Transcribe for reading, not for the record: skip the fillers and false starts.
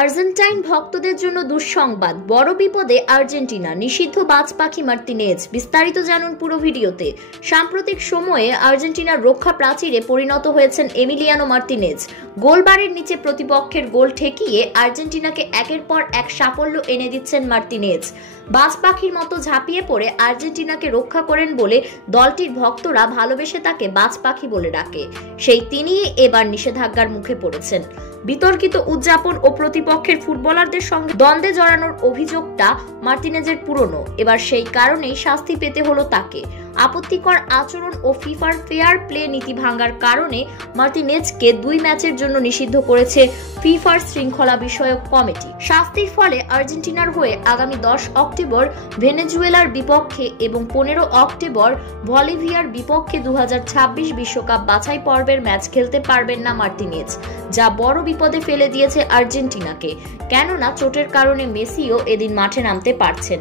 Argentine ভক্তদের জন্য দুঃসংবাদ, বড় বিপদে আর্জেন্টিনা, নিষিদ্ধ বাজ পাখি মার্তিনেজ। বিস্তারিত জানুন পুরো ভিডিওতে। সাম্প্রতিক সময়ে আর্জেন্টিনার রক্ষা প্রাচীরে পরিণত হয়েছেন এমিলিয়ানো মার্তিনেজ। গোলবারের নিচে প্রতিপক্ষের গোল ঠেকিয়ে আর্জেন্টিনাকে একের পর এক সাফল্য এনে দিচ্ছেন মার্তিনেজ। বাজ পাখির মতো ঝাঁপিয়ে পড়ে আর্জেন্টিনাকে রক্ষা করেন বলে দলটির ভক্তরা ভালোবেসে তাকে বাজ পাখি বলে ডাকে। সেই তিনিই এবার নিষেধাজ্ঞার মুখে পড়েছেন। বিতর্কিত উদযাপন ও প্রতিপক্ষের ফুটবলারদের সঙ্গে দ্বন্দ্বে জড়ানোর অভিযোগটা মার্তিনেজের পুরনো। এবার সেই কারণেই শাস্তি পেতে হলো তাকে। আপত্তিকর আচরণ ও ফিফার ফেয়ার প্লে নীতি ভাঙার কারণে মার্তিনেজকে 2 ম্যাচের জন্য নিষিদ্ধ করেছে ফিফার শৃঙ্খলা বিষয়ক কমিটি। শাস্তির ফলে আর্জেন্টিনার হয়ে আগামী 10 অক্টোবর ভেনেজুয়েলার বিপক্ষে এবং 15 অক্টোবর বলিভিয়ার বিপক্ষে 2026 বিশ্বকাপ বাছাই পর্বের ম্যাচ খেলতে পারবেন না মার্তিনেজ, যা বড় বিপদে ফেলে দিয়েছে আর্জেন্টিনাকে। কেননা চোটের কারণে মেসিও এদিন মাঠে নামতে পারছেন।